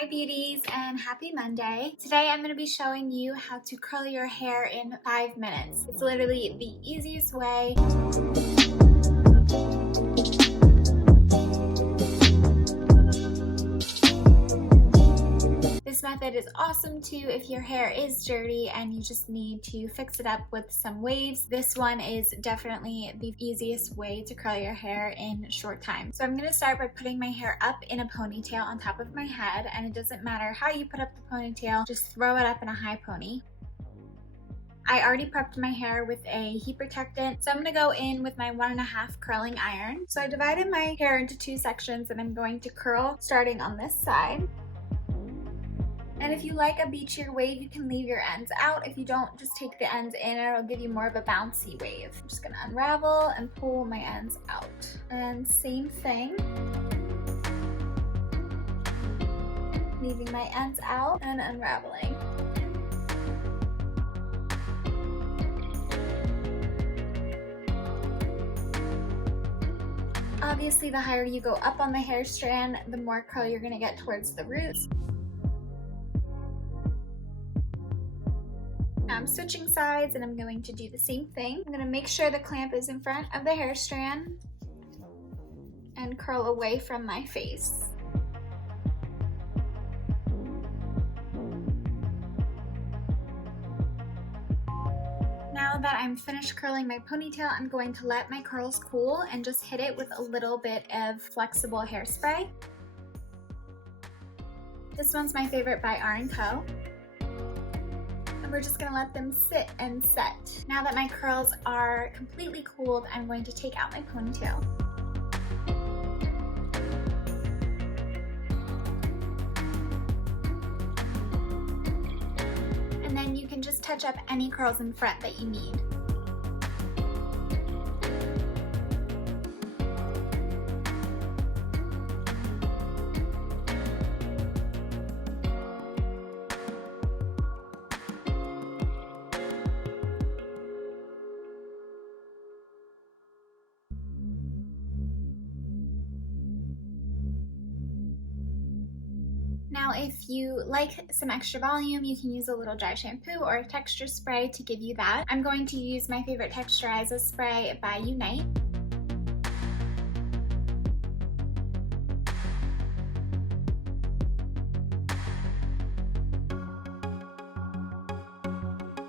Hi beauties and happy Monday. Today I'm going to be showing you how to curl your hair in 5 minutes. It's literally the easiest way. This method is awesome too if your hair is dirty and you just need to fix it up with some waves. This one is definitely the easiest way to curl your hair in a short time. So I'm going to start by putting my hair up in a ponytail on top of my head, and it doesn't matter how you put up the ponytail, just throw it up in a high pony. I already prepped my hair with a heat protectant, so I'm going to go in with my 1.5 curling iron. So I divided my hair into 2 sections and I'm going to curl starting on this side. And if you like a beachier wave, you can leave your ends out. If you don't, just take the ends in and it'll give you more of a bouncy wave. I'm just gonna unravel and pull my ends out. And same thing. Leaving my ends out and unraveling. Obviously, the higher you go up on the hair strand, the more curl you're gonna get towards the roots. I'm switching sides and I'm going to do the same thing. I'm going to make sure the clamp is in front of the hair strand and curl away from my face. Now that I'm finished curling my ponytail, I'm going to let my curls cool and just hit it with a little bit of flexible hairspray. This one's my favorite by R+CO. We're just gonna let them sit and set. Now that my curls are completely cooled, I'm going to take out my ponytail. And then you can just touch up any curls in front that you need. Now, if you like some extra volume, you can use a little dry shampoo or a texture spray to give you that. I'm going to use my favorite texturiza spray by Unite.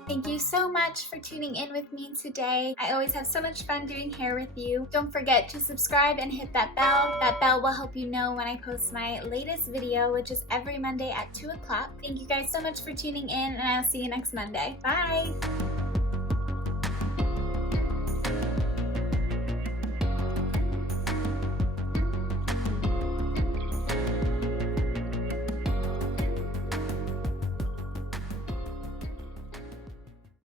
Thank you so much for tuning in with me today. I always have so much fun doing hair with you. Don't forget to subscribe and hit that bell. That bell will help you know when I post my latest video, which is every Monday at 2 o'clock. Thank you guys so much for tuning in, and I'll see you next Monday. Bye!